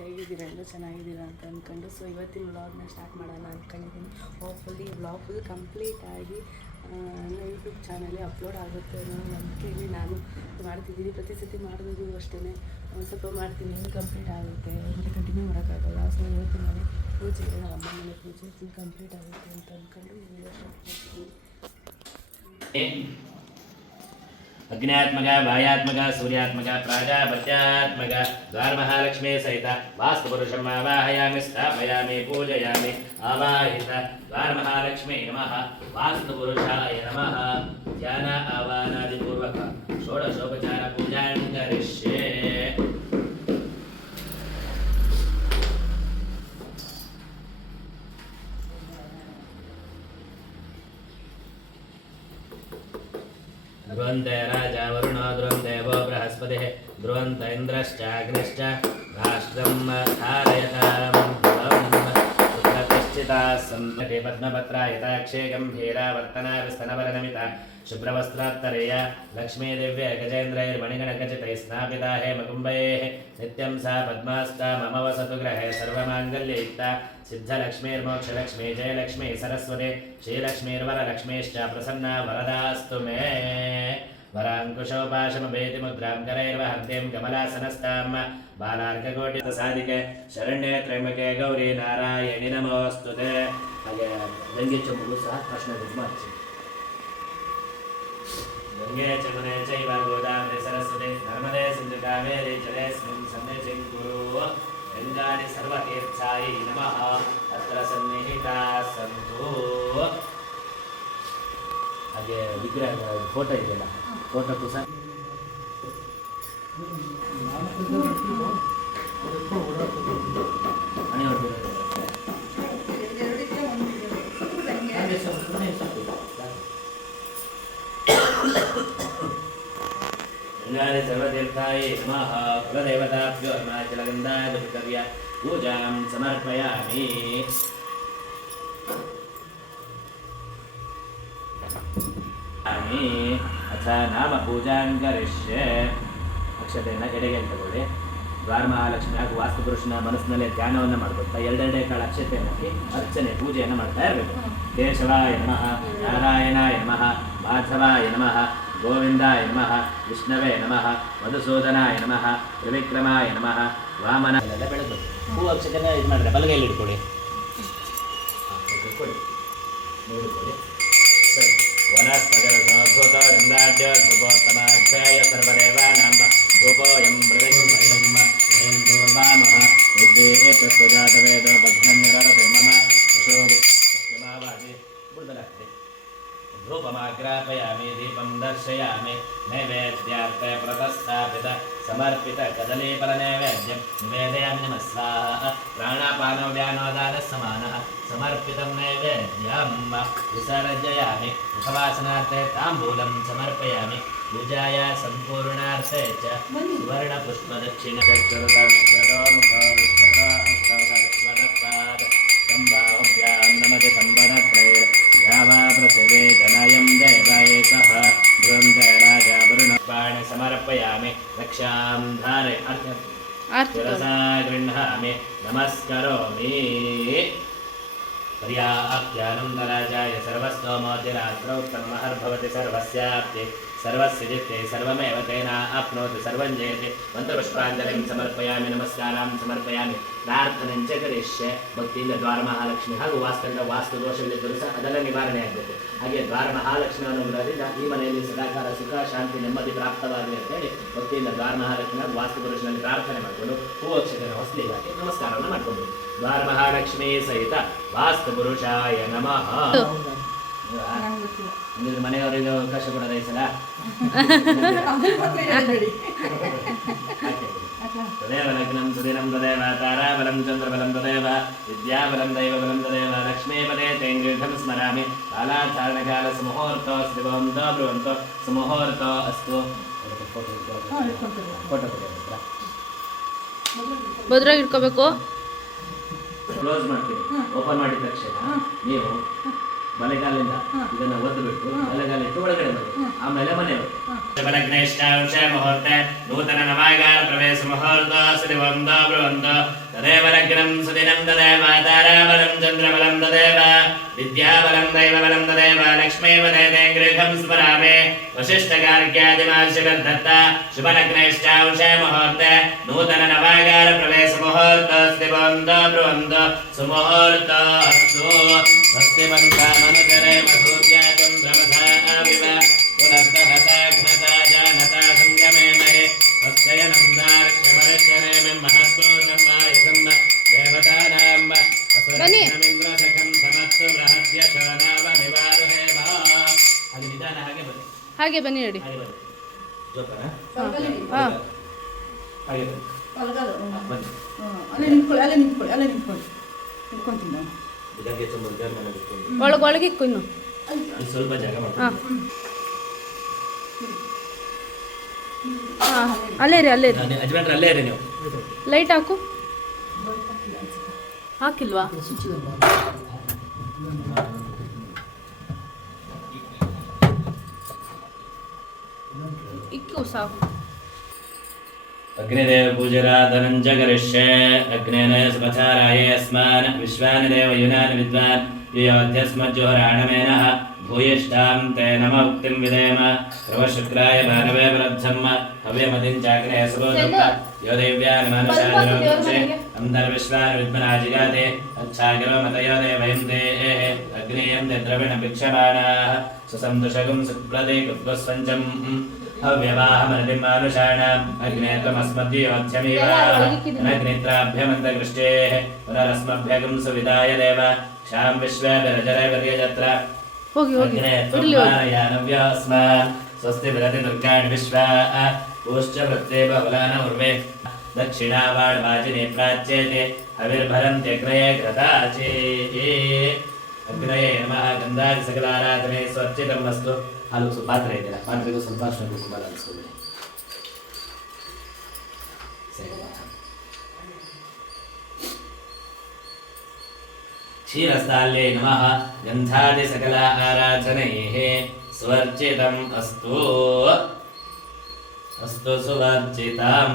ಹೇಗಿದ್ದೀರಾ? ಎಲ್ಲ ಚೆನ್ನಾಗಿದ್ದೀರಾ ಅಂತ ಅಂದ್ಕೊಂಡು ಸೊ ಇವತ್ತಿನ ವ್ಲಾಗ್ನ ಸ್ಟಾರ್ಟ್ ಮಾಡೋಣ ಅಂದ್ಕೊಂಡಿದ್ದೀನಿ. ಹೋಪ್ಫುಲ್ಲಿ ವ್ಲಾಗ್ ಫುಲ್ ಕಂಪ್ಲೀಟ್ ಆಗಿ ನನ್ನ ಯೂಟ್ಯೂಬ್ ಚಾನಲೇ ಅಪ್ಲೋಡ್ ಆಗುತ್ತೆ ಅನ್ನೋ ನಂಬಿಕೆಯಲ್ಲಿ ನಾನು ಮಾಡ್ತಿದ್ದೀನಿ. ಪ್ರತಿ ಸತಿ ಮಾಡಿದ್ರು ಅಷ್ಟೇ ಒಂದು ಸ್ವಲ್ಪ ಮಾಡ್ತೀನಿ, ಇನ್ನು ಕಂಪ್ಲೀಟ್ ಆಗುತ್ತೆ ಅಂತ ಕಂಟಿನ್ಯೂ ಮಾಡೋಕ್ಕಾಗಲ್ಲ. ಸೊ ಇವತ್ತು ಮನೆ ಪೂಜೆ, ನಮ್ಮ ಅಮ್ಮ ಮನೆ ಪೂಜೆ ಫುಲ್ ಕಂಪ್ಲೀಟ್ ಆಗುತ್ತೆ ಅಂತ ಅಂದ್ಕೊಂಡು ಈ ವಿಡಿಯೋ ಸ್ಟಾರ್ಟ್ ಮಾಡ್ತೀನಿ. अग्न्यात्मक वायात्मक सूर्यात्मक प्राजापत्यात्मक द्वारमहालक्ष्मी सहित वास्तुपुरुषम् आवाहयामि स्थापयामि पूजयामि आवाहित द्वारमहालक्ष्मी नमः वास्तुपुरुषाय नमः ध्यान आवाहनादिपूर्वक षोडशोपचार पूजां करिष्ये। ध्रुवन्ते राजा वरुणो ध्रुवं देवो बृहस्पतिः ध्रुवन्त इन्द्रश्च अग्निश्च राष्ट्रं धारयतां ध्रुवं पुत्रप्रश्चिताः सन्ति पद्मपत्रायताक्षे गम्भीरावर्तना विस्तनवरनमिता शुभ्रवस्त्रात्तरेय लक्ष्मीदिव्य गजेन्द्रैर्मणिगणखचितैः स्नापिता हेमकुम्भैः नित्यं सा पद्मास्ता मम वसतु गृहे सर्वमाङ्गल्ययुक्ता सिद्धलक्ष्मीर्मोक्षलक्ष्मी जयलक्ष्मी सरस्वती श्रीलक्ष्मीर्वरलक्ष्मीश्च प्रसन्ना वरदास्तु मे। वराङ्कुशोपाशमभेतिमुद्रां करैर्वहन्तीं कमलासनस्तां बालार्ककोटिसादिके शरण्ये त्र्यम्बके गौरी नारायणि नमोऽस्तु ते। ಹಾಗೆ ಗಂಗೆ ಚಮುಲು ಸಹ ಕೃಷ್ಣ ನಿರ್ಮಾಚಿ ಗಂಗೆ ಚಮನೆ ಚೈವ ಗೋದಾವರಿ ಸರಸ್ವತಿ ನರ್ಮದೆ ಸಿಂಧು ಕಾವೇರಿ ಜಲೇಸ್ಮಿನ್ ಸನ್ನಿಧಿಂ ಕುರು ಗಂಗಾನಿ ಸರ್ವತೀರ್ಥಾಯಿ ನಮಃ ಅತ್ರ ಸನ್ನಿಹಿತಾ ಸಂತು। ಹಾಗೆ ವಿಗ್ರಹ ಫೋಟೋ ಇದೆಯಲ್ಲ, ಫೋಟೋಕ್ಕೂ ಸಹ गंगानि सर्वतीर्थाय नमः कुलदेवताभ्यो अरुणाचलगन्धाधिपतये पूजां समर्पयामि। अथ नाम पूजां करिष्ये। ಅಕ್ಷತೆಯನ್ನು ಎಡೆಗೆ ತಗೊಳ್ಳಿ. ದ್ವಾರಮಹಾಲಕ್ಷ್ಮಿ ಹಾಗೂ ವಾಸ್ತುಪುರುಷನ ಮನಸ್ಸಿನಲ್ಲೇ ಧ್ಯಾನವನ್ನು ಮಾಡ್ಕೊಳ್ತಾ ಎರಡೆರಡೇ ಕಾಳು ಅಕ್ಷತೆಯನ್ನು ಹಾಕಿ ಅರ್ಚನೆ ಪೂಜೆಯನ್ನು ಮಾಡ್ತಾ ಇರಬೇಕು. ಕೇಶವಾಯ ನಮಃ, ನಾರಾಯಣಾಯ ನಮಃ, ಮಾಧವಾಯ ನಮಃ, ಗೋವಿಂದಾಯ ನಮಃ, ವಿಷ್ಣವೇ ನಮಃ, ಮಧುಸೂದನಾಯ ನಮಃ, ತ್ರಿವಿಕ್ರಮಾಯ ನಮಃ, ವಾಮನ ಎಲ್ಲ ಬೆಳೆದು ಹೂ ಅಕ್ಷತೆನ ಇದು ಮಾಡಿದ್ರೆ ಬಲಗೈಯಲ್ಲಿ ಇಟ್ಕೊಳ್ಳಿ. ನೋಡಿಕೊಳ್ಳಿ. ಸರಿ. ವನಸ್ಪತಿರ್ಭೂತ ಗಂಧಾಢ್ಯ ಧ್ರುವೋತ್ತಮಾಧ್ಯಾಯ ಸರ್ವದೇವಾನಾಂ ಧೂಪೋಯಂ ಪ್ರತಿಷ್ಠಿತಂ ವಯಂ ಧೂರ್ವಾಮಃ ವಿದ್ಯೆ ಪ್ರಸ್ತುಜಾತವೇದ ಭಗ್ನನ್ನಿರರತೆ ಮಮ ಯಶೋಮಾವಾದಿ ಬುಡಲಾಗ್ತದೆ. ಧೂಪಮಾಗ್ರಾಪಯಾಮಿ ದೀಪಂ ದರ್ಶಯಾಮಿ ನೈವೇದ್ಯಾರ್ಪೆ ಪ್ರತಸ್ಥಾಪಿತ ಸಮರ್ಪಿತ ಕದಲೀಫಲ ನೈವೇದ್ಯಂ ನಿವೇದಯಾಮಿ ನಮಃ ಸ್ವಾಹ. ಪ್ರಾಣಾಪಾನೋ ವ್ಯಾನೋದಾನಃ ಸಮಾನಃ ಸಮರ್ಪಿತಂ ನೈವೇದ್ಯಂ ವಿಸರ್ಜಯಾಮಿ. ಮುಖವಾಸನಾರ್ಥೆ ತಾಂಬೂಲಂ ಸಮರ್ಪಯಾಮಿ. पूजाय संपूर्णार्थे च सुवर्ण पुष्प दक्षिण राजा वरुणपाणि समर्पयामि. रक्षां धारे शिरसा गृह्णामि नमस्करोमि। पर्याप्त्यानन्दराजाय सर्वस्तोमोतिरात्रौ तन्महर्भवति सर्वस्याप्ति सर्वस्य जित्ते सर्वमेव तेन आप्नोति सर्वं जयति। मंत्रपुष्पाञ्जलिं समर्पयामि, नमस्कारां समर्पयामि, प्रार्थನೆं च करिष्ये. ಭಕ್ತಿಯಿಂದ ದ್ವಾರಮಹಾಲಕ್ಷ್ಮಿ ಹಾಗೂ ವಾಸ್ತು ದೋಷಗಳಿದ್ದರೂ ಸಹ ಅದೆಲ್ಲ ನಿವಾರಣೆ ಆಗಬೇಕು. ಹಾಗೆ ದ್ವಾರಮಹಾಲಕ್ಷ್ಮಿ ಅನುಗ್ರಹದಿಂದ ಈ ಮನೆಯಲ್ಲಿ ಸದಾಕಾಲ ಸುಖ ಶಾಂತಿ ನೆಮ್ಮದಿ ಪ್ರಾಪ್ತವಾಗಲಿ ಅಂತೇಳಿ ಭಕ್ತಿಯಿಂದ ದ್ವಾರಮಹಾಲಕ್ಷ್ಮಿ ಹಾಗೂ ವಾಸ್ತು ಪುರುಷನಲ್ಲಿ ಪ್ರಾರ್ಥನೆ ಮಾಡಿಕೊಂಡು ಹೂ ಅಕ್ಷತೆಯನ್ನು ಹೊಸಲಿಗೆ ಹಾಕಿ ನಮಸ್ಕಾರವನ್ನು ಮಾಡಿಕೊಂಡು ದ್ವಾರಮಹಾಲಕ್ಷ್ಮಿ ಸಹಿತ ವಾಸ್ತು ಪುರುಷಾಯ ನಮಃ. ಮನೆಯವರಿಗೆ ಅವಕಾಶ ಕೊಡೋದ ಈ ಸಲ. ತದೇವ ಲಗ್ನಂ ಸುದಿನಂ ತದೇವ ತಾರಾಬಲಂ ಚಂದ್ರಬಲಂ ತದೇವ ವಿದ್ಯಾಬಲಂ ದೈವಬಲಂ ತದೇವ ಲಕ್ಷ್ಮೀಪದೇ ತೇಂದ್ರಿಢಂ ಸ್ಮರಾಮಿ. ಕಾಲಾಧಾರಣಕಾಲ ಸುಮುಹೂರ್ತೋ ಶ್ರೀಭವಂತೋ ಬ್ರುವಂತೋ ಸುಮುಹೂರ್ತೋ ಅಸ್ತು. ಫೋಟೋ ಭದ್ರಾಗಿ ಇಟ್ಕೋಬೇಕು. ಕ್ಲೋಸ್ ಮಾಡ್ತೀನಿ. ಓಪನ್ ಮಾಡಿದ ತಕ್ಷಣ ನೀವು ಬಲೆಗಾಲಿಂದ ಇದನ್ನ ಒದ್ದುಬಿಟ್ಟು ಬಲೆಗಾಲಿಟ್ಟು ಒಳಗಡೆ ಬರೋದು, ಆಮೇಲೆ ಮನೆಯವರು. ಶುಭಲಗ್ನೇಷ್ಟಾಂಶ ಮುಹೂರ್ತ ನೂತನ ನವಾಗಾರ ಪ್ರವೇಶ ಮುಹೂರ್ತ ಸುದಿವಂದ ಬ್ರುವಂದ ತದೇವ ಲಗ್ನಂ ಸುದಿನಂ ತದೇವ ತಾರಾಬಲಂ ಚಂದ್ರಬಲಂ ತದೇವ ವಿದ್ಯಾಬಲಂ ದೈವಬಲಂ ತದೇವ ಲಕ್ಷ್ಮೀವ ದಯತೆ ಗೃಹಂ ಸ್ಮರಾಮೆ ವಶಿಷ್ಠಗಾರ್ಗ್ಯಾದಿಮಾಶಿರ್ದತ್ತ ಶುಭಲಗ್ನೇಷ್ಟಾಂಶ ಮುಹೂರ್ತ ನೂತನ ನವಾಗಾರ ಪ್ರವೇಶ ಮುಹೂರ್ತ ಸುದಿವಂದ ಬ್ರುವಂದ ಸುಮುಹೂರ್ತ ಅಸ್ತು ಸ್ವಸ್ತಿ ಮನುಕರೆ ಮಸೂರ್ಯ ಚಂದ್ರಮಸಾ ವಿವ पुनर्दहता जानता संगमे महे वत्सयनन्दार्क्ष्यमरक्षरे मे महत्वोन्मायसन्न देवतानाम् असुरमिन्द्रसकं समस्तु बृहद्य शोनावनिवारुहेम हागे निदान हागे बन्नि नडी ಜೋಪಾನ ಹಾಂ ಹಾಗೆ ಬನ್ನಿ ಅಲ್ಲೇ ನಿಂತ್ಕೊಳ್ಳಿ ನಾನು ಇದಕ್ಕೆ ತುಂಬ ಮನೆ ಬಿಟ್ಟು ಒಳಗೆ ಇಕ್ಕು ಇನ್ನು ಸ್ವಲ್ಪ ಜಾಗ ಮಾಡಿ. ಹಾಂ ಹಾಂ ಅಲ್ಲೇ ರೀ ಯಜಮಾನ್ರೆ ಅಲ್ಲೇ ಇರಿ ನೀವು. ಲೈಟ್ ಹಾಕು. ಹಾಕಿಲ್ವಾ? ಇಕ್ಕು ಸಾಕು. अग्निदेव पूजराधनं च करिष्ये अग्नेन सुपचाराय अस्मान् विश्वानि देव युनानि विद्वान् युयोध्यस्मज्जोराणमेनः भूयिष्ठां ते नम उक्तिं विधेम ध्रुवशुक्राय भानवे प्रद्धम् हव्यमतिं चाग्नेय सुबोधत्त यो देव्यान् मानुषादिनोचे अन्तर्विश्वान् विद्मनाजिगाते अच्छागिरो मतयो देवयं ते अग्नेयं ते द्रविणभिक्षमाणाः सुसन्दुषगं सुप्रति कुत्वस्वञ्चम् अव्यवाहमनिमानुषाणाम् अग्ने त्वमस्मद्योध्यमेवाग्नित्राभ्यमन्तकृष्टेः पुनरस्मभ्यगं सुविदाय देव क्षां विश्वेभिरजरैवर्यजत्र अग्ने त्वमानयानव्योऽस्मान् स्वस्ति विरति दुर्गाणि विश्वा पूश्च वृत्ते बहुलान उर्वे दक्षिणावाड्वाचिने प्राच्येते हविर्भरन्त्यग्नये घृताचे अग्नये नमः गन्धादि सकलाराधने स्वर्चितम् अस्तु हाಲು ಪಾತ್ರೆ ಇದೆಯಲ್ಲ ಪಾತ್ರೆಗೂ ಸ್ವಲ್ಪ ಅರ್ಶಿನ ಕುಂಕುಮ ಅನ್ಸ್ಕೊಬೇಡಿ. ಕ್ಷೀರಸ್ಥಾಲ್ಯೈ ನಮಃ ಗಂಧಾದಿ ಸಕಲ ಆರಾಧನೈಃ ಸ್ವರ್ಚಿತಂ ಅಸ್ತು ಅಸ್ತು ಸುವರ್ಚಿತಂ.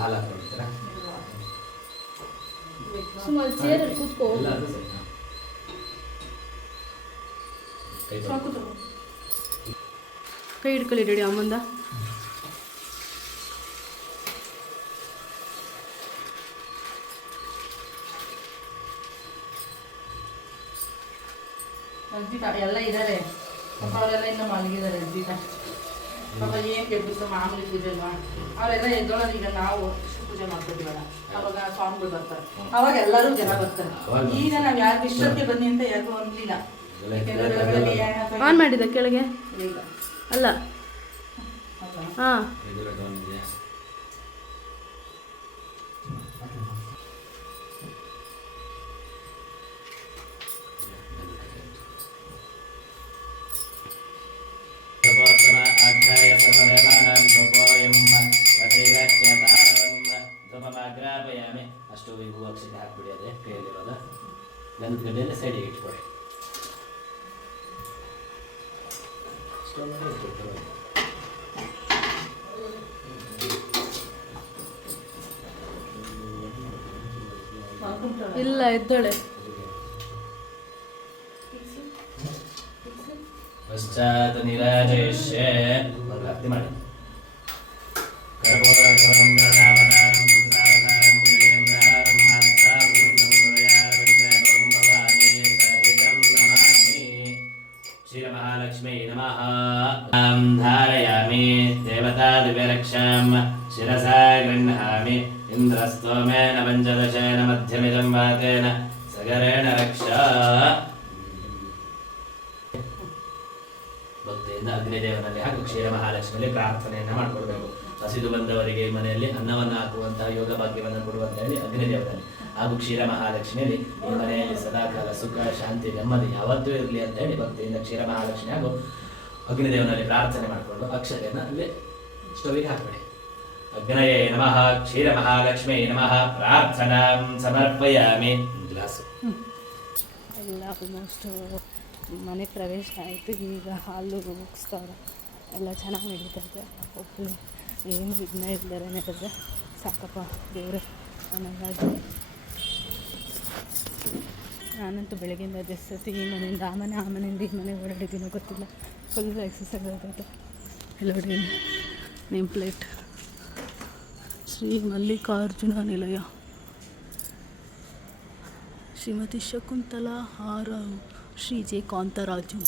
ಹಾಲು ಹಾಕೊಂಡಿರ್ತೀರಾ? ಸುಮಾರು ಚೇರಲ್ಲಿ ಕೂತ್ಕೋ. ಎಲ್ಲ ಅದು ಸರಿ. ಕೈ ಹಿಡ್ಕೊಳ್ಳಿ ರೆಡಿ ಅಮ್ಮಂದ. ಎಲ್ಲ ಇದ್ದಾರೆ ಪಾಪ ಅವರೆಲ್ಲ ಇನ್ನೂ ಮಲಗಿದ್ದಾರೆ ಅಜ್ಜಿತ ಪಾಪ ಏನು ಕೆಟ್ಟು ಮಾಮೂಲಿ ಪೂಜೆ ಅಲ್ವಾ ಅವರೆಲ್ಲ ಎದ್ದೋಳೋದು. ಈಗ ನಾವು ಪೂಜೆ ಮಾಡ್ಕೊತೀವಲ್ಲ ಅವಾಗ ಸ್ವಾಮಿಗಳು ಬರ್ತಾರೆ, ಅವಾಗ ಎಲ್ಲರೂ ಜನ ಬರ್ತಾರೆ. ಈಗ ನಾವು ಯಾರು ಇಷ್ಟಕ್ಕೆ ಬನ್ನಿ ಅಂತ ಯಾರಿಗೂ ಅನ್ಲಿಲ್ಲ. ಆನ್ ಮಾಡಿದ ಕೆಳಗೆ ಅಲ್ಲ ಹಾಂ ಅಷ್ಟು ಹೂವು ಅಕ್ಷತೆ ಹಾಕ್ಬಿಡಿ. ಅದೇ ಕೈಯಲ್ಲಿರೋದ ಗಂಧದ ಗಡ್ಡೆಯಲ್ಲಿ ಸೈಡಿಗೆ ಇಟ್ಕೊಳ್ಳಿ. ಇಲ್ಲ ಎದ್ದೋಳೆ. ಪಶ್ಚಾತ್ ನಿರಾಜಯಿಷ್ಯ ಭಕ್ತಿ ಮಾಡಿ. ಕ್ಷೀರಮಹಾಲಕ್ಷ್ಮೀ ನಮಃ. ಧಾರಯಾಮಿ ದೇವತಾದಿವ್ಯರಕ್ಷಾಂ ಶಿರಸಾ ಗೃಹ್ಣಾಮಿ ಇಂದ್ರಸ್ತೋಮೇನ ಪಂಚದಶೇನ ಮಧ್ಯಮಿದಂ ವಾತೇನ ಸಗರೇಣ ರಕ್ಷಾ. ಭಕ್ತಿಯಿಂದ ಅಗ್ನಿದೇವನಲ್ಲಿ ಹಾಗೂ ಕ್ಷೀರ ಮಹಾಲಕ್ಷ್ಮಿಯಲ್ಲಿ ಪ್ರಾರ್ಥನೆಯನ್ನ ಮಾಡಿಕೊಡ್ಬೇಕು. ಹಸಿದು ಬಂದವರಿಗೆ ಮನೆಯಲ್ಲಿ ಅನ್ನವನ್ನು ಹಾಕುವಂತಹ ಯೋಗ ಭಾಗ್ಯವನ್ನು ಕೊಡುವಂತ ಹೇಳಿ ಅಗ್ನಿದೇವನಲ್ಲಿ ಹಾಗೂ ಕ್ಷೀರ ಮಹಾಲಕ್ಷ್ಮಿಯಲ್ಲಿ ಈ ಮನೆಯಲ್ಲಿ ಸದಾಕಾಲ ಸುಖ ಶಾಂತಿ ನೆಮ್ಮದಿ ಯಾವತ್ತೂ ಇರಲಿ ಅಂತ ಹೇಳಿ ಭಕ್ತಿಯಿಂದ ಕ್ಷೀರ ಮಹಾಲಕ್ಷ್ಮಿ ಹಾಗೂ ಅಗ್ನಿದೇವನಲ್ಲಿ ಪ್ರಾರ್ಥನೆ ಮಾಡಿಕೊಂಡು ಅಕ್ಷತೆಯನ್ನು ಅಲ್ಲಿ ಸ್ಟೋವಿಗೆ ಹಾಕಬೇಡಿ. ಅಗ್ನಯೇ ನಮಃ ಕ್ಷೀರ ಮಹಾಲಕ್ಷ್ಮೀ ನಮಃ ಪ್ರಾರ್ಥನಾಂ ಸಮರ್ಪಯಾಮಿ. ಗ್ಲಾಸ್ ಎಲ್ಲ ಆಲ್ಮೋಸ್ಟ್ ಮನೆ ಪ್ರವೇಶ ಆಯಿತು. ಈಗ ಹಾಲು ಮುಗಿಸ್ತವ್ರೆ. ಎಲ್ಲ ಚೆನ್ನಾಗಿ ನಡೀತೈತೆ. ಒಬ್ಬರು ಏನು ವಿಘ್ನ ಇಲ್ಲದೇ ನಡೆದ್ರೆ ಸಾಕಪ್ಪ ದೇವರು ನನಗಾಗಿ. ನಾನಂತೂ ಬೆಳಗ್ಗೆಯಿಂದ ಜಸ್ತಿ ಈ ಮನೆಯಿಂದ ಆ ಮನೆಯಿಂದ ಈ ಮನೆಗೆ ಓಡಾಡಿದ್ದೀನೋ ಗೊತ್ತಿಲ್ಲ. ಫುಲ್ ಎಕ್ಸಸೈಸ್ ಆಗ್ತೈತೆ. ನೋಡಿ ನೇಮ್ ಪ್ಲೇಟ್ ಶ್ರೀ ಮಲ್ಲಿಕಾರ್ಜುನ ನಿಲಯ, ಶ್ರೀಮತಿ ಶಕುಂತಲಾ ಆರ್ ಶ್ರೀ ಜೆ ಕಾಂತರಾಜು.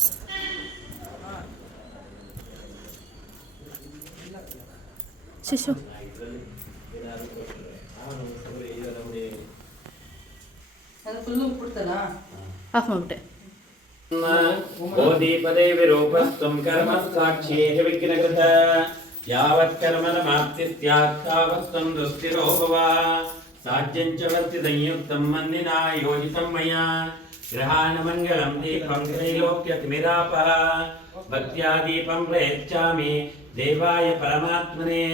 ಶಿಶು ಅದು ಫುಲ್ಲು ಉಪ್ಪಿಡ್ತಲ್ಲ ಆಫ್ ಮಾಡಿಬಿಟ್ಟೆ. ಗೋದೀಪದೇ ವಿರೂಪಸ್ತ್ವಂ ಕರ್ಮ ಸಾಕ್ಷೇಹ ವಿಘ್ನಕೃತ ಯಾವತ್ ಕರ್ಮನಮಾಪ್ತಿ ಸ್ಯಾತ್ ತಾವತ್ತ್ವಂ ದುಸ್ಥಿರೋ ಭವ ಸಾಜ್ಯಂ ಚ ವರ್ತಿ ಸಂಯುಕ್ತಂ ಮನ್ನಿನಾ ಯೋಜಿತಂ ಮಯಾ ಗ್ರಹಾಣ ಮಂಗಳಂ ದೀಪಂ ತ್ರೈಲೋಕ್ಯತಿಮಿರಾಪಃ ಭಕ್ತ್ಯಾ ದೀಪಂ ಪ್ರಯಚ್ಛಾಮಿ ದೇವಾಯ ಪರಮಾತ್ಮನೇ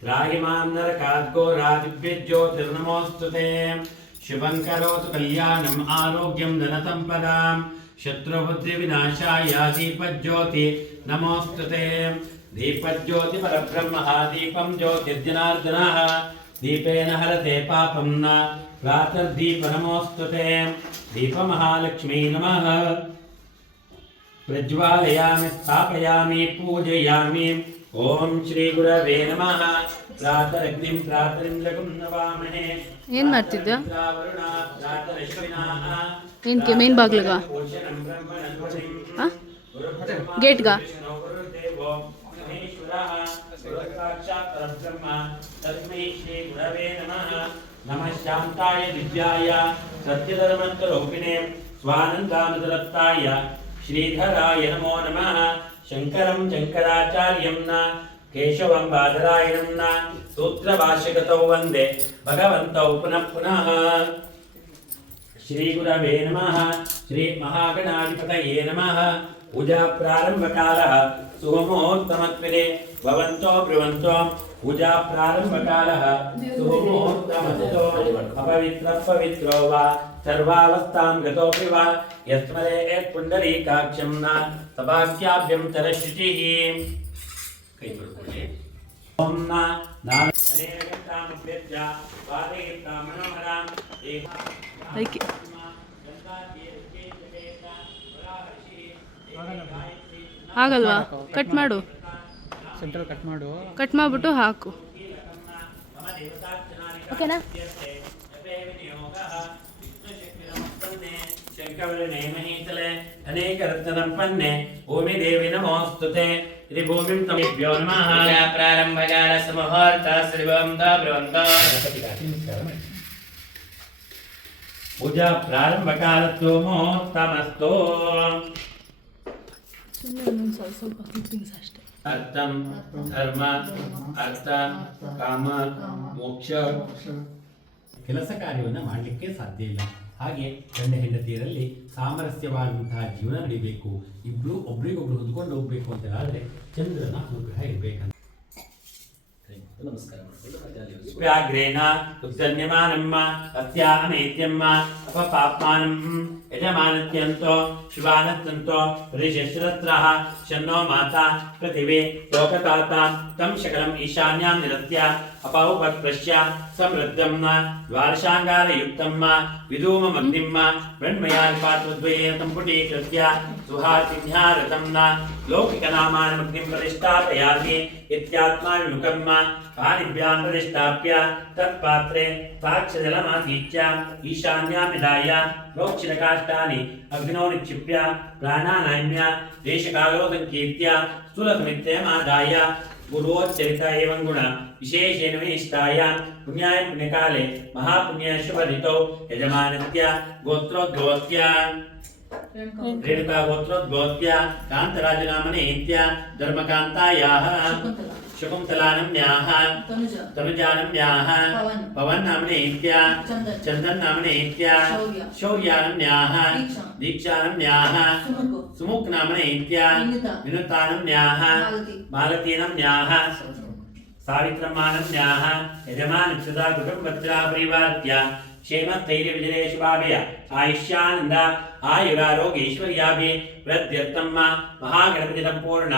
ತ್ರಾಹಿ ಮಾಂ ನರಕಾದ್ ಘೋರಾದಿಭ್ಯಜ್ಯೋತಿರ್ನಮೋಸ್ತುತೇ ಶುಭಂ ಕರೋತು ಕಲ್ಯಾಣಂ ಆರೋಗ್ಯಂ ಧನಸಂಪದಾಂ ಶತ್ರುಬುದ್ಧಿವಿನಾಶಾಯ ದೀಪಜ್ಯೋತಿ ನಮೋಸ್ತುತೇ ದೀಪಜ್ಯೋತಿ ಪರಬ್ರಹ್ಮಃ ದೀಪಂ ಜ್ಯೋತಿರ್ಜನಾರ್ದನಃ ದೀಪೇನ ಹರತೆ ಪಾಪಂ ನ ಪ್ರಾತರ್ದೀಪ ನಮೋಸ್ತುತೇ ದೀಪಮಹಾಲಕ್ಷ್ಮೀ ನಮಃ ಪ್ರಜ್ವಾಲಯಾಮಿ ಸ್ಥಾಪಯಾಮಿ ಪೂಜಯಾಮಿ ಓಂ ಶ್ರೀ ಗುರವೇ ನಮಃ ಪ್ರಾತರಗ್ನಿಂ ಪ್ರಾತರಿಂದ್ರಗಂ ನವಾಮಹೇ. ಏನು ಮಾಡ್ತಿದ್ದೆ? ಏನಕ್ಕೆ ಮೇನ್ ಬಾಗ್ಲಿಗ ಗೇಟ್ಗ? ನಮಃ ಶಾಂತಾಯ ದಿವ್ಯಾಯ ಸತ್ಯಧರ್ಮಂತರೂಪಿಣೆ ಸ್ವಾನಂದಾಮೃತರತ್ನಾಯ ಶ್ರೀಧರಾಯ ನಮೋ ನಮಃ. ಶಂಕರಂ ಶಂಕರಾಚಾರ್ಯಂ ನ ಕೇಶವಂ ಬಾದರಾಯಣಂ ನ ಸೂತ್ರಭಾಷ್ಯಕತೌ ವಂದೇ ಭಗವಂತೌ ಪುನಃ ಪುನಃ. ಶ್ರೀ ಗುರವೇ ನಮಃ. ಶ್ರೀ ಮಹಾಗಣಾಧಿಪತಯೇ ನಮಃ. ಪೂಜಾ ಪ್ರಾರಂಭಕಾಲಃ ಸುಮುಹೂರ್ತಮತ್ವಿದೆ ಭವಂತೋ ಬ್ರುವಂತೋ. ಪೂಜಾ ಪ್ರಾರಂಭಕಾಲಃ ಸುಮುಹೂರ್ತಮಸ್ತೋ. ಅಪವಿತ್ರ ಪವಿತ್ರೋ ವಾ ಸರ್ವಾವಸ್ಥಾಂ ಗತೋಪಿ ವಾ ಯಸ್ಮರೇ ಪುಂಡರೀಕಾಕ್ಷಂ ನ ಸಭಾಖ್ಯಾಭ್ಯಂತರ ಶುಚಿಃ. ಕೈ ತೊಳ್ಕೊಳ್ಳಿ. ಓಂ ನ ನಾನೇಕತಾಮಭ್ಯಜ್ಯ ವಾದಯಿತಾ ಮನೋಹರಾಂ ಅದಕ್ಕೆ ಆಗಲ್ವಾ? ಕಟ್ ಮಾಡು. ಸೆಂಟ್ರಲ್ ಕಟ್ ಮಾಡು. ಕಟ್ ಮಾಡಿಬಿಟ್ಟು ಹಾಕು. ಓಕೆನಾ? ಶಂಕವಲನೆ ಮಹೀತಲೆ ಅನೇಕ ರತ್ನದಂಪನ್ನೆ ಭೂಮಿ ದೇವಿ ನಮೋಸ್ತುತೆ. ಶ್ರೀ ಭೂಮಿಂ ತಮೇಭ್ಯೋ ನಮಃ. ಪ್ರಾರಂಭಕಾಲ ಸಮುಹೂರ್ತ ಶ್ರೀವಂತ ಬ್ರವಂತ. ಪೂಜಾ ಪ್ರಾರಂಭಕಾಲತ್ತು ಮುಹೂರ್ತಮಸ್ತು. ಸ್ವಲ್ಪ ಕ್ಲಿಪ್ಪಿಂಗ್ಸ್ ಅಷ್ಟೇ. ಅರ್ಥಂ ಧರ್ಮ ಅರ್ಥ ಕಾಮ ಮೋಕ್ಷ ಕೆಲಸ ಕಾರ್ಯವನ್ನು ಮಾಡಲಿಕ್ಕೆ ಸಾಧ್ಯ ಇಲ್ಲ. ಹಾಗೆ ಗಂಡ ಹೆಂಡತಿಯರಲ್ಲಿ ಸಾಮರಸ್ಯವಾದಂತಹ ಜೀವನ ನಡೀಬೇಕು. ಇಬ್ರು ಒಬ್ರಿಗೊಬ್ರು ಹೊಂದ್ಕೊಂಡು ಹೋಗ್ಬೇಕು ಅಂತ ಆದರೆ ಚಂದ್ರನ ಅನುಗ್ರಹ ಇರಬೇಕಂತ. ನಮಸ್ಕಾರ ಮಾಡಿಕೊಂಡು ವ್ಯಾಘ್ರೇನ ಉತ್ಸನ್ಯಮಾನಮ್ಮ ಅಸ್ಯಾಮೇತ್ಯಮ್ಮ ಅಪಪಾಪ್ಮಾನಂ ಯಜಮಾನತ್ಯಂತೋ ಶಿವಾನತ್ಯಂತೋ ಋಷಶ್ರತ್ರಃ ಶನ್ನೋ ಮಾತಾ ಪೃಥಿವೇ ಲೋಕತಾತ ತಂ ಶಕಲಂ ಈಶಾನ್ಯಾಂ ನಿರತ್ಯ ಅಪೌಪತ್ಪ್ರಶ್ಯ ಸಮೃದ್ಧಂ ನ ದ್ವಾರಶಾಂಗಾರಯುಕ್ತಂ ವಿಧೂಮಮಗ್ನಿಂ ಮೃಣ್ಮಯಾಲ್ಪಾತ್ವದ್ವಯೇನ ಸಂಪುಟೀಕೃತ್ಯ ಸುಹಾಸಿನ್ಯಾರತಂ ನ ಲೌಕಿಕನಾಮಾನಮಗ್ನಿಂ ಪ್ರತಿಷ್ಠಾಪಯಾಮಿ ಇತ್ಯಾತ್ಮಾ ವಿಮುಖಂ ಪಾಣಿಭ್ಯಾಂ ಪ್ರತಿಷ್ಠಾಪ್ಯ ತತ್ಪಾತ್ರೆ ಸಾಕ್ಷ್ಯಜಲಮಾತೀಚ್ಯ ಈಶಾನ್ಯಾಮಿದಾಯ ಪ್ರೋಕ್ಷಿಣಕಾಷ್ಟಾನಿ ಅಗ್ನೋ ನಿಕ್ಷಿಪ್ಯ ಪ್ರಾಣಾನಾಮ್ಯ ದೇಶಕಾಲೋ ಸಂಕೀರ್ತ್ಯ ಸ್ಥೂಲಸಮಿತ್ಯಮಾದಾಯ पूर्वोच्चरित एवं गुण विशेषेण विनिष्ठायां पुण्याय पुण्यकाले महापुण्य शुभरितौ यजमानस्य गोत्रोद्भवस्य ರೇಣುಕಾ ಗೋತ್ರೋದ್ಭವತ್ಯ ಕಾಂತರಾಜನಾಮನೆ ಇತ್ಯ ಧರ್ಮಕಾಂತಾಯಾಃ ಶಕುಂತಲಾನಮ್ಯಾಃ ತನುಜಾನಮ್ಯಾಃ ಪವನ್ನಾಮನೆ ಇತ್ಯ ಚಂದನ್ನಾಮನೆ ಇತ್ಯ ಶೌರ್ಯಾನಮ್ಯಾಃ ದೀಕ್ಷಾನಮ್ಯಾಃ ಸುಮುಖ್ ನಾಮನೆ ಇತ್ಯ ವಿನುತಾನಮ್ಯಾಃ ಮಾಲತೀನಮ್ಯಾಃ ಸಾವಿತ್ರಮಾನಮ್ಯಾಃ ಯಜಮಾನಕ್ಷತಾ ಕುಟುಂಬತ್ರಾ ಪರಿವಾರ್ತ್ಯ क्षेम स्थैर्य विजय शुभाभय आयुष्यानंद आयुरारोग्य ऐश्वर्याभि वृद्ध्यर्थम महागणपति संपूर्ण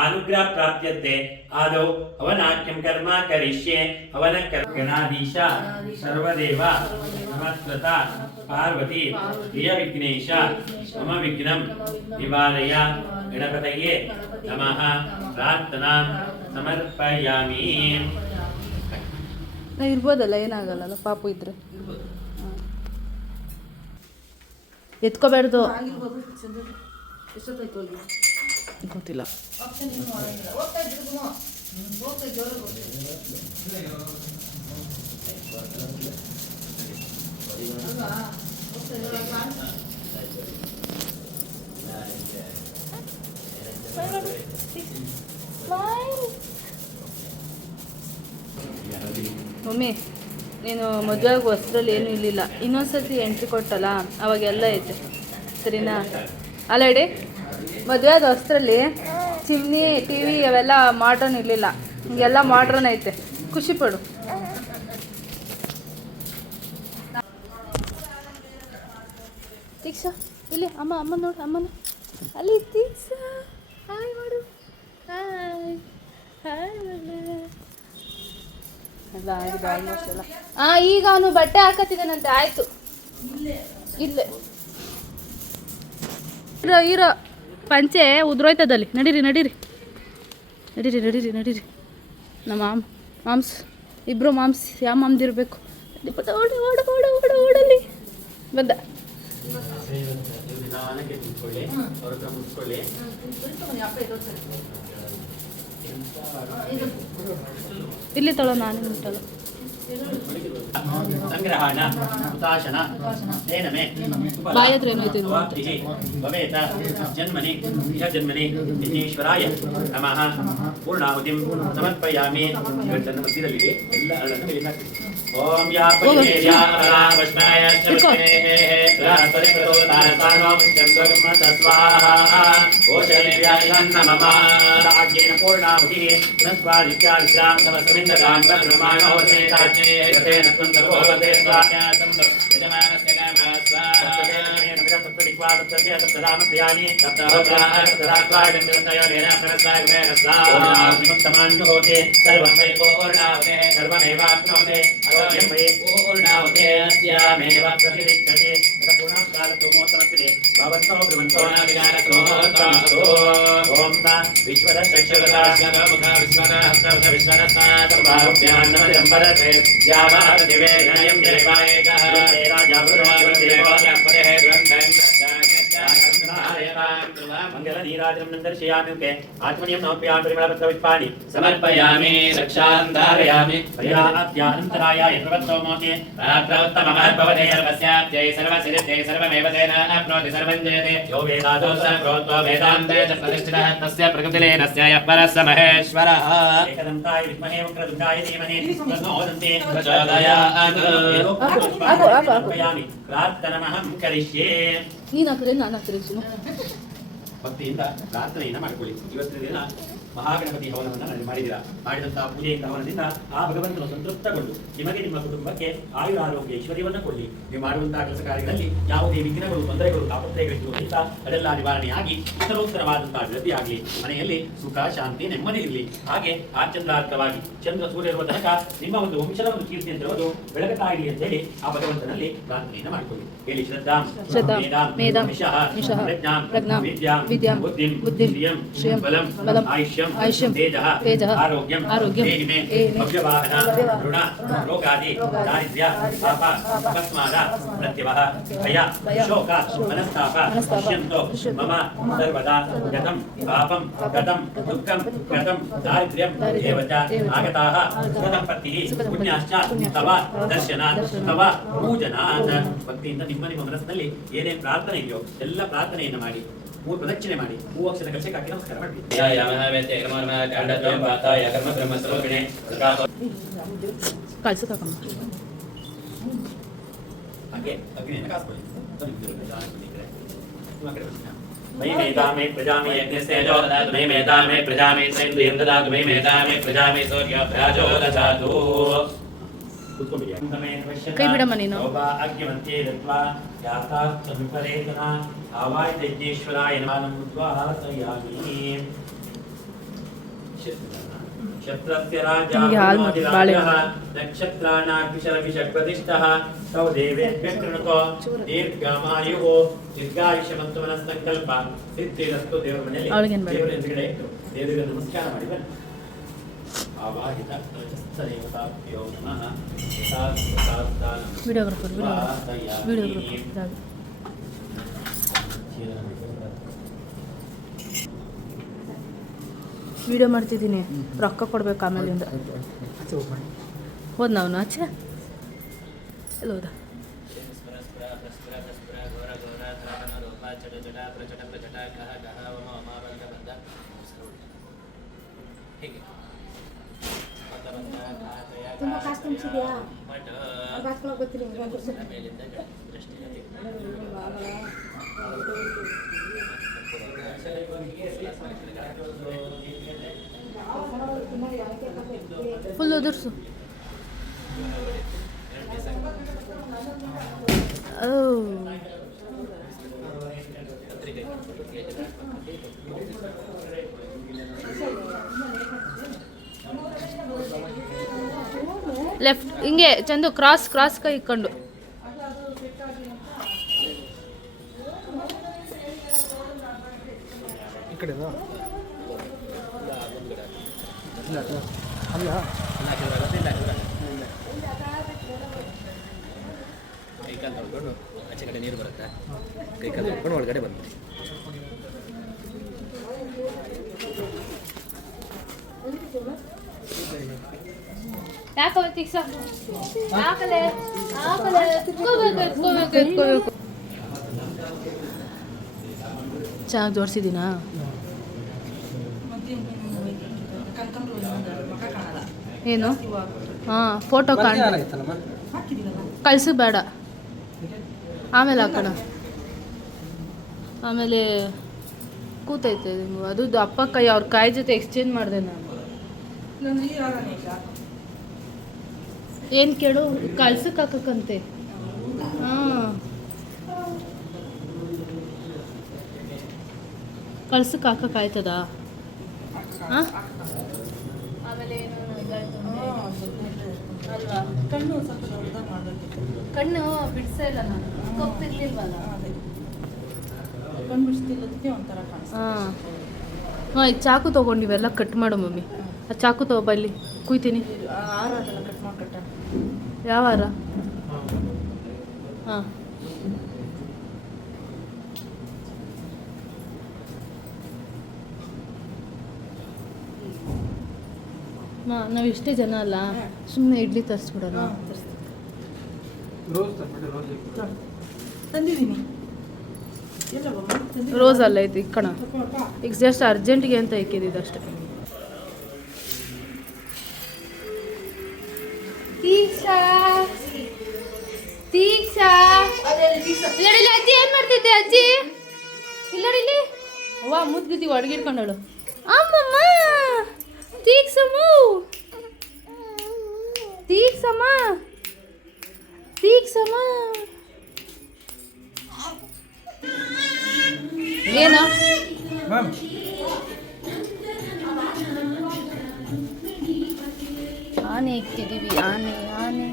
अनुग्रह प्राप्यते आदौ अवनाक्यं कर्म करिष्ये गणाधीश सर्वदेव नमस्कृता पार्वती प्रिय विघ्नेश मम विघ्नं निवारय गणपतये नमः प्रार्थनां समर्पयामि ಇರ್ಬೋದಲ್ಲ, ಏನಾಗಲ್ಲ ಪಾಪು ಇದ್ರೆ. ಎತ್ಕೋಬಾರ್ದು, ಗೊತ್ತಿಲ್ಲ. ಮಮ್ಮಿ, ನೀನು ಮದುವೆ ಆಗೋ ವಸ್ತ್ರಲ್ಲಿ ಏನೂ ಇರಲಿಲ್ಲ. ಇನ್ನೊಂದ್ಸತಿ ಎಂಟ್ರಿ ಕೊಟ್ಟಲ್ಲ, ಅವಾಗೆಲ್ಲ ಐತೆ, ಸರಿನಾ? ಅಲ್ಲ ಇಡಿ, ಮದುವೆ ಆದ ವಸ್ತ್ರಲ್ಲಿ ಚಿಮ್ನಿ, ಟಿ ವಿ ಅವೆಲ್ಲ ಮಾಡ್ರನ್ ಇರಲಿಲ್ಲ. ಎಲ್ಲ ಮಾಡ್ರನ್ ಐತೆ, ಖುಷಿ ಪಡು. ದೀಕ್ಷಾ ಇಲ್ಲಿ, ಅಮ್ಮ ನೋಡು, ಅಮ್ಮನ ಅಲ್ಲಿ. ದೀಕ್ಷಾ ಹಾಯ್ ಮಾಡು, ಹಾಯ್ ಎಲ್ಲ ಆಗಿದೆ ಆಲ್ಮೋಸ್ಟ್ ಎಲ್ಲ. ಈಗ ಅವನು ಬಟ್ಟೆ ಹಾಕತ್ತಿದ್ದಾನಂತೆ. ಆಯಿತು, ಇಲ್ಲೇ ಇರೋ ಪಂಚೆ ಉದ್ರೋಯ್ತದಲ್ಲಿ. ನಡೀರಿ ನಮ್ಮ ಮಾಮ್ಸ್ ಇಬ್ಬರು ಮಾಮ್ಸ್. ಯಾವ ಮಾಮ್ದಿರ್ಬೇಕು? ಓಡಲ್ಲಿ ಬಂದ. ಇಲ್ಲಿ ತೊಳೋ, ನಾನು ಮುಟ್ಟಲ್ಲ. ಸಂಗ್ರಹಣ ಹುತಾಶನ ನೇನಮೆ ಬಾಯಿ ಹತ್ರ ಏನೈತೆ ಭವೇತ ಜನ್ಮನಿ ಇಹ ಜನ್ಮನಿ ವಿಘ್ನೇಶ್ವರಾಯ ನಮಃ ಪೂರ್ಣಾಹುತಿಂ ಸಮರ್ಪಯಾಮಿ. ಇವತ್ತನ್ನು ಮಧ್ಯದಲ್ಲಿದೆ ಎಲ್ಲ ಅಳನ್ನು ಮೇಲೆ ಹಾಕ್ತೀವಿ. ಓಂ ಯಾ ಪಂಚೇರ್ಯಾ ವಷ್ಣಾಯ ಓಶೇರ್ಯಾಯ ಪೂರ್ಣಾಹುತಿ ಸ್ವಾದಿತ್ಯಾದಿಶ್ರಾಂ ಸಮಸಮಿಂದರಾಂ ಬ್ರಹ್ಮಾಣೋರ್ಮೇ समर्पयामि रक्षां धारयामि पर्याप्त्यानन्तरायाय सर्वतोमोते प्राप्तोत्तममर्भवते सर्वस्याप्त्यै सर्वसिद्ध्यै सर्वमेव तेन आप्नोति सर्वं जयते यो वेदादो सर्वोत्तो वेदान्ते च प्रतिष्ठितः तस्य प्रकृतिलेनस्य यः परः स महेश्वरः एकदन्ताय विद्महे वक्रतुण्डाय धीमहि तन्नो दन्ते प्रचोदयात् प्रार्थनमहं करिष्ये ನೀನು ಹಾಕಿದ್ರೆ ನಾನು ಹಾಕಿದ್ರೆ ಸುಮ್ಮ ಭಕ್ತಿಯಿಂದ ಪ್ರಾರ್ಥನೆಯನ್ನು ಮಾಡಿಕೊಳ್ಳಿ. ಇವತ್ತಿನ ದಿನ ಮಹಾಗಣಪತಿ ಹವನವನ್ನು ಮಾಡಿದ್ದೀರಾ. ಮಾಡಿದಂತಹ ಪೂಜೆಯಿಂದ ಹವನದಿಂದ ಆ ಭಗವಂತನು ಸಂತೃಪ್ತಗೊಂಡು ನಿಮಗೆ ನಿಮ್ಮ ಕುಟುಂಬಕ್ಕೆ ಆಯುರಾರೋಗ್ಯ ಐಶ್ವರ್ಯವನ್ನು ಕೊಡಲಿ. ನೀವು ಮಾಡುವಂತಹ ಕೆಲಸ ಕಾರ್ಯಗಳಲ್ಲಿ ಯಾವುದೇ ವಿಘ್ನಗಳು, ತೊಂದರೆಗಳು, ತಾಪತ್ರಯಗಳಿದ್ದು ಸಹಿತ ಅದೆಲ್ಲ ನಿವಾರಣೆಯಾಗಿ ಉತ್ತರೋತ್ತರವಾದಂತಹ ಅಭಿವೃದ್ಧಿಯಾಗಲಿ. ಮನೆಯಲ್ಲಿ ಸುಖ, ಶಾಂತಿ, ನೆಮ್ಮದಿ ಇರಲಿ. ಹಾಗೆ ಆಚಂದ್ರಾರ್ಥವಾಗಿ ಚಂದ್ರ ಸೂರ್ಯ ಇರುವ ತನಕ ನಿಮ್ಮ ಒಂದು ವಂಶದ ಒಂದು ಕೀರ್ತಿ ಅಂತಿರುವುದು ಬೆಳಗುತ್ತಾ ಇರಲಿ ಅಂತ ಹೇಳಿ ಆ ಭಗವಂತನಲ್ಲಿ ಪ್ರಾರ್ಥನೆಯನ್ನು ಮಾಡಿಕೊಳ್ಳಿ. ಹೇಳಿ ಶ್ರದ್ಧಾಂ ಮೇಧಾಂ ಪ್ರಜ್ಞಾಂ ವಿದ್ಯಾಂ ಬುದ್ಧಿಂ ಶ್ರಿಯಂ ಬಲಂ ಆಯುಷ್ಯ आयुष्यम आयुष्यम, तेजः तेजः, आरोग्यम आरोग्यम, देहि मे देहि मे, भव्यवाहन भव्यवाहन, ऋण रोगादि दारिद्र्य पाप अकस्माद मृत्युवः भय शोक मनस्ताप दुष्यन्तो मम सर्वदा गतं पापं गतं दुःखं गतं दारिद्र्यं एव च आगताः सुखदम्पतिः पुण्याश्च तव दर्शनात् तव पूजनात् ಭಕ್ತಿಯಿಂದ ನಿಮ್ಮ ಮನಸ್ಸಿನಲ್ಲಿ ಏನೇನು ಪ್ರಾರ್ಥನೆ ಇದೆಯೋ ಎಲ್ಲ ಪ್ರಾರ್ಥನೆಯನ್ನು ಮಾಡಿ 3 ಪ್ರದಕ್ಷಿಣೆ ಮಾಡಿ 3 ಅಕ್ಷರ ಕಲಶಕ್ಕೆ ಹಾಕಿ ನಮಸ್ಕಾರ ಮಾಡಿ ಯಾ ಮಹಾವೇದ್ಯ ಕರ್ಮ ಕಾಂಡತ್ವಂ ಪಾತಾಯ ಕರ್ಮ ಬ್ರಹ್ಮ ಸ್ವರೂಪಿಣೆ ಕಳ್ಸಕ್ಕಮ್ಮ ಹಾಗೆ ಅಗ್ನಿಯನ್ನು ಕಾಸ್ಕೊಳ್ಳಿ मयि मेधामे प्रजामे यज्ञस्तेजो ददातु मयि मेधामे प्रजामे सेन्द्रियं ददातु मयि मेधामे प्रजामे सूर्यो राजो ददातु ಕೈ ಬಿಡಮ್ಮ ನೀನು. अग्निमन्त्ये दत्त्वा याता संपरेतना आवाय यज्ञेश्वराय नमः द्वारयामि क्षत्रस्य राजा नक्षत्राणाग्निशरविषप्रतिष्ठः तौ देवेभ्यः कृणुतो दीर्घामायुः दीर्घायुष्यमन्तु मनस्सङ्कಲ್ಪ ಸಿದ್ಧಿರಸ್ತು ದೇವರ ಮನೆಯಲ್ಲಿ ದೇವರ ಎದುರುಗಡೆ ದೇವರಿಗೆ ನಮಸ್ಕಾರ ಮಾಡಿ ಬನ್ನಿ ಆವಾಹಿತ ದೇವತಾಭ್ಯೋ ನಮಃ ವಿಡಿಯೋಗ್ರಾಫರ್ ವಿಡಿಯೋ ಮಾಡ್ತಿದ್ದೀನಿ, ರೊಕ್ಕ ಕೊಡ್ಬೇಕು ಆಮೇಲಿಂದ. ಹೋದ್ ನಾವು ಆಚೆ ಎಲ್ಲ ಹೋದ. ತುಂಬ ಕಾಸು ತುಂಬಿಸಿದ್ಯಾ ಕಾಸ್ಕೊಳಕ್ಕೆ ಗೊತ್ತಿಲ್ಲ ಫುಲ್ ಉದುರ್ಸು. ಲೆಫ್ಟ್ ಹಿಂಗೆ ಚಂದು ಕ್ರಾಸ್ ಕೈ ಇಕ್ಕೊಂಡು ಈ ಕಡೆ ಅಲ್ಲ ಕೈಕಾಲು ತೊಳ್ಕೊಂಡು ಆಚೆ ಕಡೆ ನೀರು ಬರುತ್ತೆ, ಕೈಕಾಲು ತೊಳ್ಕೊಂಡು ಒಳಗಡೆ ಬಂದ್ಬಿಡಿ. ಯಾಕವೆ ತಿಕ್ಸ ಯಾಕಲೆ ಎತ್ಕೋಬೇಕು. ಚೆನ್ನಾಗಿ ಜೋಡಿಸಿದ್ದೀನಾ? ಏನು? ಹಾಂ, ಫೋಟೋ ಕಳ್ಸು ಬೇಡ, ಆಮೇಲೆ ಹಾಕೋಣ. ಆಮೇಲೆ ಕೂತೈತೆ ಅದು ಅಪ್ಪ ಕೈ ಅವ್ರ ಕಾಯಿ ಜೊತೆ ಎಕ್ಸ್ಚೇಂಜ್ ಮಾಡಿದೆ ನಾನು. ಏನು ಕೇಳು, ಕಳ್ಸಕ್ಕೆ ಹಾಕಕ್ಕಂತೆ. ಹಾಂ, ಕಳ್ಸಕ್ಕೆ ಹಾಕಕ್ಕಾಯ್ತದ? ಹಾಂ, ಆಮೇಲೆ ಏನು ಅಲ್ವಾ? ಕಣ್ಣು ಬಿಡಿಸೇ ಇಲ್ಲ ನಾನು, ಕಪ್ಪಿರ್ಲಿಲ್ವಲ್ಲ. ಹಾಂ ಹಾಂ, ಇದು ಚಾಕು ತೊಗೊಂಡಿವೆಲ್ಲ ಕಟ್ ಮಾಡು ಮಮ್ಮಿ. ಆ ಚಾಕು ತಗೋಬ, ಇಲ್ಲಿ ಕುಯ್ತೀನಿ. ಯಾವ ಹಾರ? ಹಾಂ, ನಾವು ಇಷ್ಟೇ ಜನ ಅಲ್ಲ, ಸುಮ್ಮನೆ ಇಡ್ಲಿ ತರಿಸ್ಬಿಡೋಣ. ರೋಸ್ ಅಲ್ಲ ಇದು ಇಕ್ಕಣ, ಈಗ ಜಸ್ಟ್ ಅರ್ಜೆಂಟ್ಗೆ ಅಂತ ಇಕ್ಕಿದ್ದು ಅಷ್ಟೇ. ಅಜ್ಜಿ ಏನ್ ಮಾಡ್ತಿದ್ದೆ? ಅಜ್ಜಿ ಇಲ್ಲಡಿಲಿ ವಾ ಮುದ್ದಿದ್ದಿ ಒಡಗಿಡ್ಕೊಂಡಳು. ಅಮ್ಮಮ್ಮ ತೀಕ್ಸಮ್ಮ ತೀಕ್ಸಮ್ಮ ತೀಕ್ಸಮ್ಮ ಏನು ಆನೆ ಇಕ್ತಿದ್ದೀವಿ. ಆನೆ ಆನೆ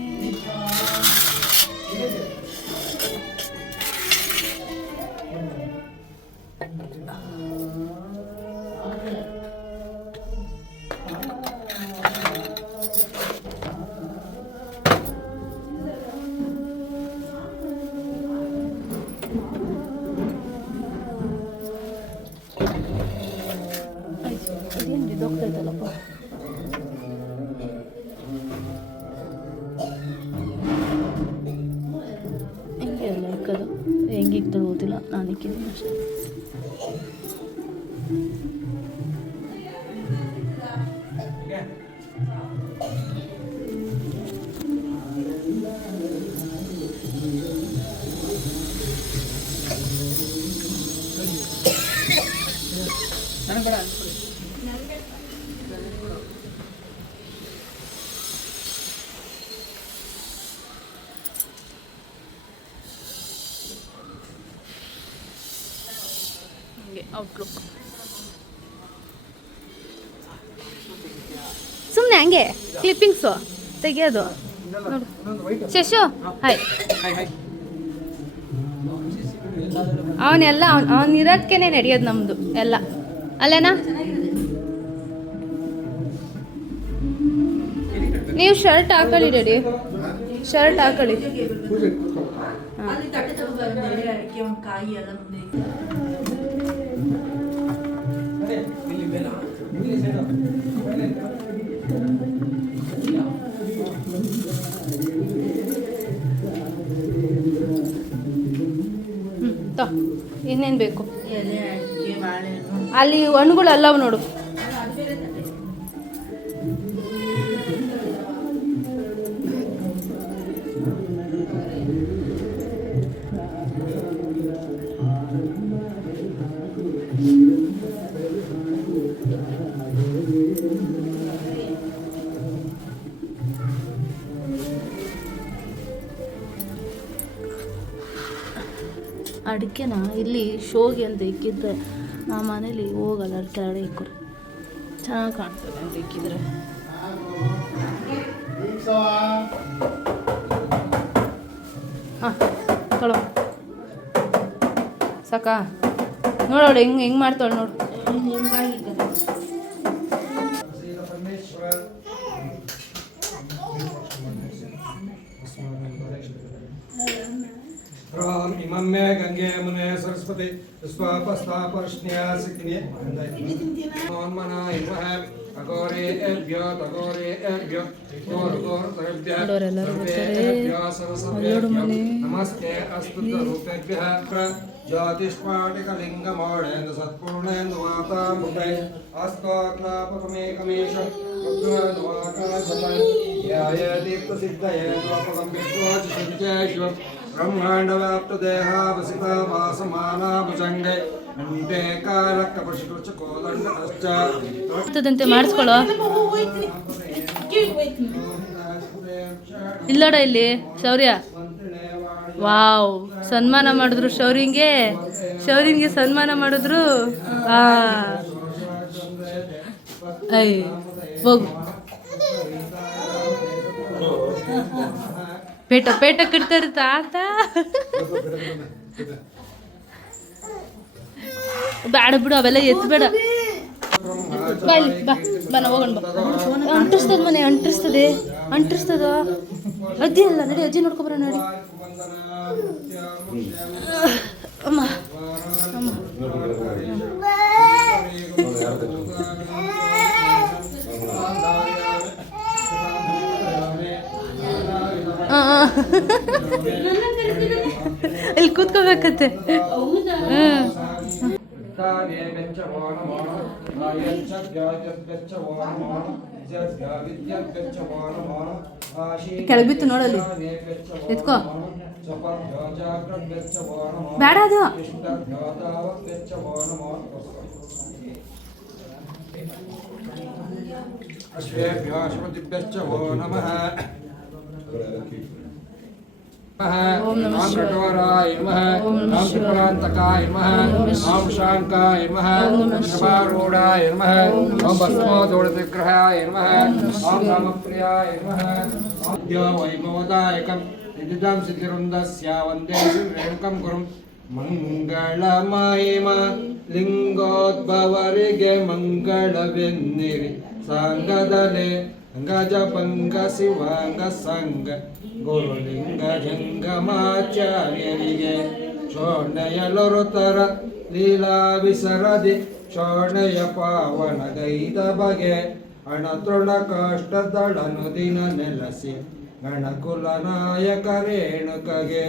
ಇಲ್ಲ, ನಾನು ಇಕ್ಕಿದ್ದೀನಿ ಅಷ್ಟೇ. ನನಗೆ ಬೇಡ ಅನ್ಕೊಳ್ಳಿ. ಔಟ್ಲುಕ್ ಸುಮ್ಮನೆ ಹಂಗೆ ಕ್ಲಿಪ್ಪಿಂಗ್ಸು ತೆಗಿಯೋದು ನೋಡು. ಶಶು ಹಾಯ್. ಅವನೆಲ್ಲ ಅವನಿರೋದಕ್ಕೇನೆ ನಡೆಯೋದು ನಮ್ಮದು ಎಲ್ಲ ಅಲ್ಲೇನಾ. ನೀವು ಶರ್ಟ್ ಹಾಕೊಳ್ಳಿ ರೆಡಿ, ಶರ್ಟ್ ಹಾಕೊಳ್ಳಿ. ಅಲ್ಲಿ ತಟ್ಟೆ ತಗೊಂಡು ಅಡಿಕೆ ಒಂದು ಕಾಯಿ ಎಲ್ಲ ಮುಂದೆ ಇನ್ನೇನು ಬೇಕು ಎಲೆ ಅಡಿಕೆ ಬಾಳೆಹಣ್ಣು ಅಲ್ಲಿ ಹಣ್ಣುಗಳು ಅಲ್ಲವು ನೋಡು. ಅದು ಬೇರೆ ತಟ್ಟೆ. ಅಡಿಕೆನ ಇಲ್ಲಿ ಶೋಗೆ ಅಂತ ಇಕ್ಕಿದ್ರೆ ಆ ಮನೇಲಿ ಹೋಗಲ್ಲ, ಕೆಳಗಡೆ ಇಕ್ಕೋರು ಚೆನ್ನಾಗಿ ಕಾಣ್ತದೆ ಅಂತ ಇಕ್ಕಿದ್ರೆ. ಹಾಂ ತಗೊಳ್ಳೋ ಸಾಕಾ. ನೋಡೋಳು ಹೆಂಗೆ ಮಾಡ್ತಾಳೆ ನೋಡು. इमं मे गंगे मुने सरस्वती स्वापस्तापर्ष्ण्यासिक्ने मना इमः अगोरे एभ्यो तगोरे एभ्यो गोरगोरतेभ्यः सर्वेभ्यः सर्वसर्वेभ्यः नमस्ते अस्तुतरूपेभ्यः ज्योतिष्पाटिकलिङ्गमौढेन्दु सत्पूर्णेन्दु वातामुखे अस्तोत्नापकमेकमेष ध्यायदीप्तसिद्धये द्वापकं विश्वोचिषुः ब्रह्माण्डव्याप्तदेहावसिता वासमाना भुजङ्गे नन्ते ದಂತೆ ಮಾಡಿಸ್ಕೊಳ್ಳೋ. ಇಲ್ಲೋಡ ಇಲ್ಲಿ ಶೌರ್ಯ. ವಾವ್, ಸನ್ಮಾನ ಮಾಡಿದ್ರು ಶೌರ್ಯಂಗೆ ಸನ್ಮಾನ ಮಾಡಿದ್ರು. ಐ ಹೋಗು ಪೇಟ ಕಿಡ್ತಾರೆ ತಾತ. ಬೇಡ ಬಿಡು, ಅವೆಲ್ಲ ಎತ್ತಬೇಡ. ಬಾ ಇಲ್ಲಿ ಬಾ ಬಾ ನಾವು ಹೋಗೋಣ ಬಾ. ಅಂಟಿಸ್ತದ ಮನೆ ಅಂಟಿಸ್ತದ. ಅಜ್ಜಿ ಅಲ್ಲ ನಡಿ, ಅಜ್ಜಿ ನೋಡ್ಕೊಬರ ನೋಡಿ. ಅಮ್ಮ ಅಮ್ಮ ಇಲ್ಲಿ ಕೂತ್ಕೋಬೇಕತ್ತೆ. ಕೆಳಬಿತ್ತು ನೋಡಲ್ಲಿ, ಎತ್ಕೋ. ಬೇಡ ಅದು. ओम नमः कठोराय नमः ओम त्रिपुरांतकाय नमः ओम शांकाय नमः ओम शबारूढ़ाय नमः ओम भस्मोदोषविग्रहाय नमः ओम रामप्रियाय नमः ओम वैभवदायकं निदिदं सिद्धिरुन्दस्य वन्दे रेणुकं गुरुं ಮಂಗಳಮಹಿಮ ಲಿಂಗೋದ್ಭವರಿಗೆ ಮಂಗಳವೆನ್ನಿರಿ ಸಂಗದಲೆ ಗಜ ಪಂಗ ಶಿವಾಂಗ ಸಂಗ ಗುರುಲಿಂಗ ಜಂಗಮಾಚಾರ್ಯರಿಗೆ ಶೋಣೆಯಲೊರುತರ ಲೀಲಾ ವಿಸರದಿ ಶೋಣೆಯ ಪಾವನಗೈದ ಬಗೆ ಅಣತೃಣ ಕಾಷ್ಟದಳನು ದಿನ ನೆಲಸಿ ಗಣಕುಲ ನಾಯಕ ರೇಣುಕಗೆ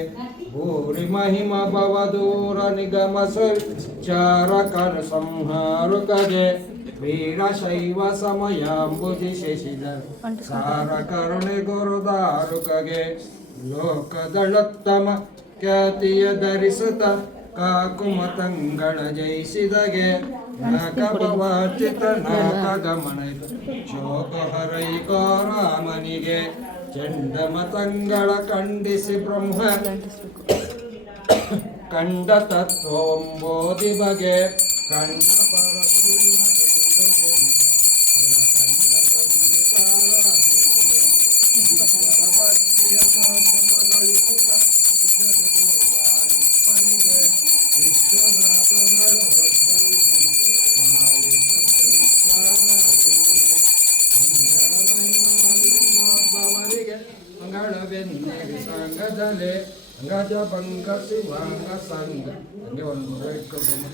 ಭೂರಿ ಮಹಿಮ ಭವದೂರ ನಿಗಮ ಚಾರಕರ ಸಂಹಾರುಕಗೆ ವೀರಶೈವ ಸಮಯಾಂಬುಧಿ ಶಶಿಧರ ಸಾರ ಕರುಣೆ ಗುರುದಾರುಕಗೆ ಲೋಕದಳೋತ್ತಮ ಖ್ಯಾತಿಯ ಧರಿಸುತ್ತ ಕಾಕುಮತಂಗಳ ಜಯಿಸಿದಗೆ ನಾಕಭವಾಚಿತ ನಾಕ ಗಮನಿತ ಶೋಕಹರೈಕೋ ರಾಮನಿಗೆ ಚಂಡಮತಂಗಳ ಖಂಡಿಸಿ ಬ್ರಹ್ಮ ಕಂಡ ತತ್ವೋಂಬೋಧಿ ಬಗೆ ಕಂಡ ಪರಸೂರಿನ ಕುಂದು ಜನಿತ ಕಂಡ ಪಂಡಿತಾರಾಧನೆಗೆ ವಿಶ್ವರ ಭಕ್ತಿಯ ಶಾಸಕಗಳಿಸುತ್ತ ಗುರುವಾರಿಪ್ಪನಿಗೆ ವಿಶ್ವನಾಥನಳು ಉದ್ಭವಿಸಿದ ಮಹಾಲಿಂಗೇಶ್ವರಾಜನಿಗೆ ಮಂಗಳ ಮಹಿಮಾಲಿಂಗೋದ್ಭವರಿಗೆ ಮಂಗಳವೆನ್ನಿಗೆ ಸಂಘದಲ್ಲಿ ಗಜ ಭಂಗ ಶಿವಾಂಗ ಸಂಘ ಹಂಗೆ ಒಂದು ಇಟ್ಕೊಂಡು